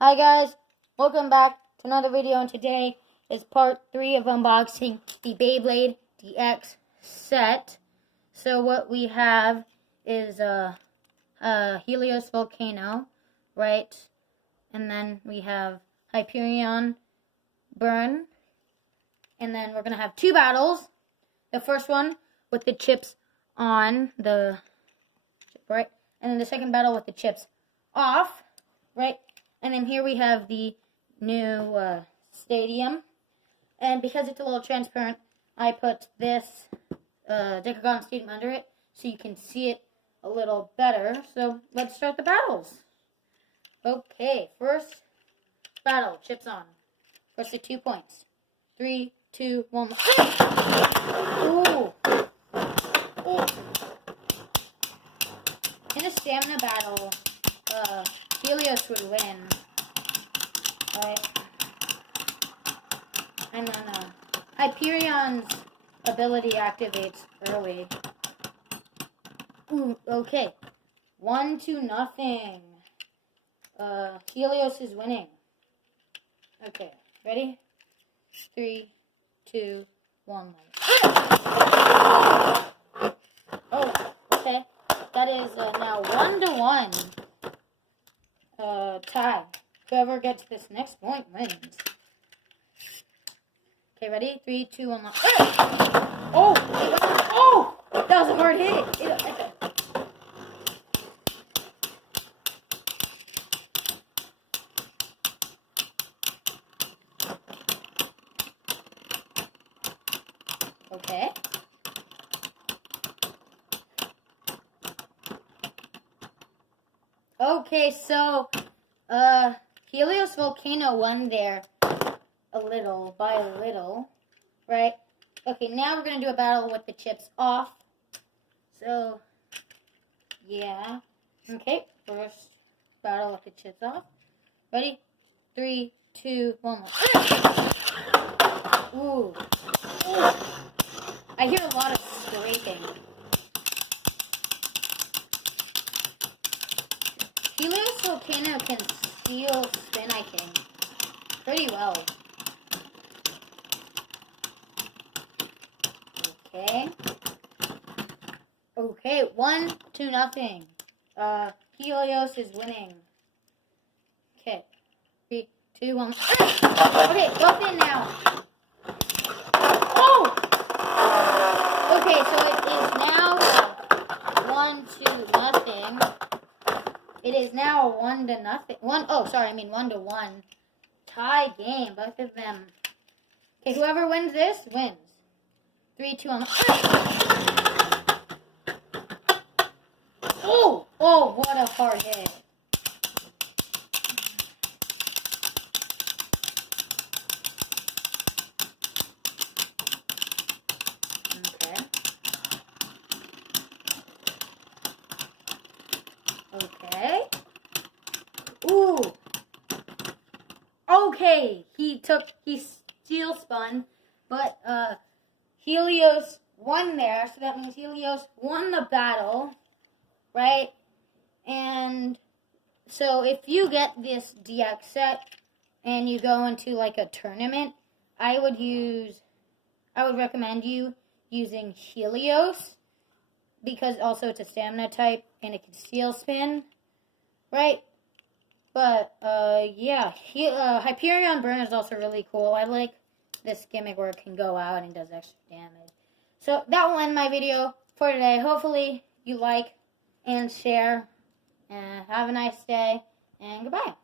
Hi guys, welcome back to another video, and today is part 3 of unboxing the Beyblade DX set. So what we have is a Helios Volcano, right? And then we have Hyperion Burn. And then we're going to have 2 battles. The first one with the chips on the chip, right? And then the second battle with the chips off, right? And then here we have the new stadium. And because it's a little transparent, I put this Decagon Stadium under it so you can see it a little better. So let's start the battles. Okay, first battle, chips on. First the 2 points. 3, 2, 1. Ooh. Ooh. In a stamina battle, Helios would win, right? And then Hyperion's ability activates early. Ooh, okay. 1-0. Helios is winning. Okay, ready? 3, 2, 1. Oh, okay. That is now 1-1. Tie. Whoever gets this next point wins. Okay, ready? 3, 2, 1. Oh! Oh! That was a hard hit. Okay. Okay, so Helios Volcano won there by a little, right? Okay, now we're gonna do a battle with the chips off. So yeah. Okay, first battle with the chips off. Ready? 3, 2, 1. Ooh. Ooh. I hear a lot of scraping. Helios Volcano can steal spin, I think, pretty well. Okay. Okay, 1-0. Helios is winning. Okay. 3, 2, 1. Okay, both in now. Oh! Okay, so it is now 1-0. It is now 1-0. 1-1 tie game. Both of them. Okay, whoever wins this wins. 3, 2, 1. Oh! Oh, what a hard hit. Okay. Ooh. Okay. He steel spun, but Helios won there, so that means Helios won the battle, right? And so if you get this DX set and you go into like a tournament, I would recommend you using Helios, because also it's a stamina type and it can steel spin, right? But yeah, Hyperion Burn is also really cool. I like this gimmick where it can go out and does extra damage. So that will end my video for today. Hopefully you like and share, and have a nice day, and goodbye.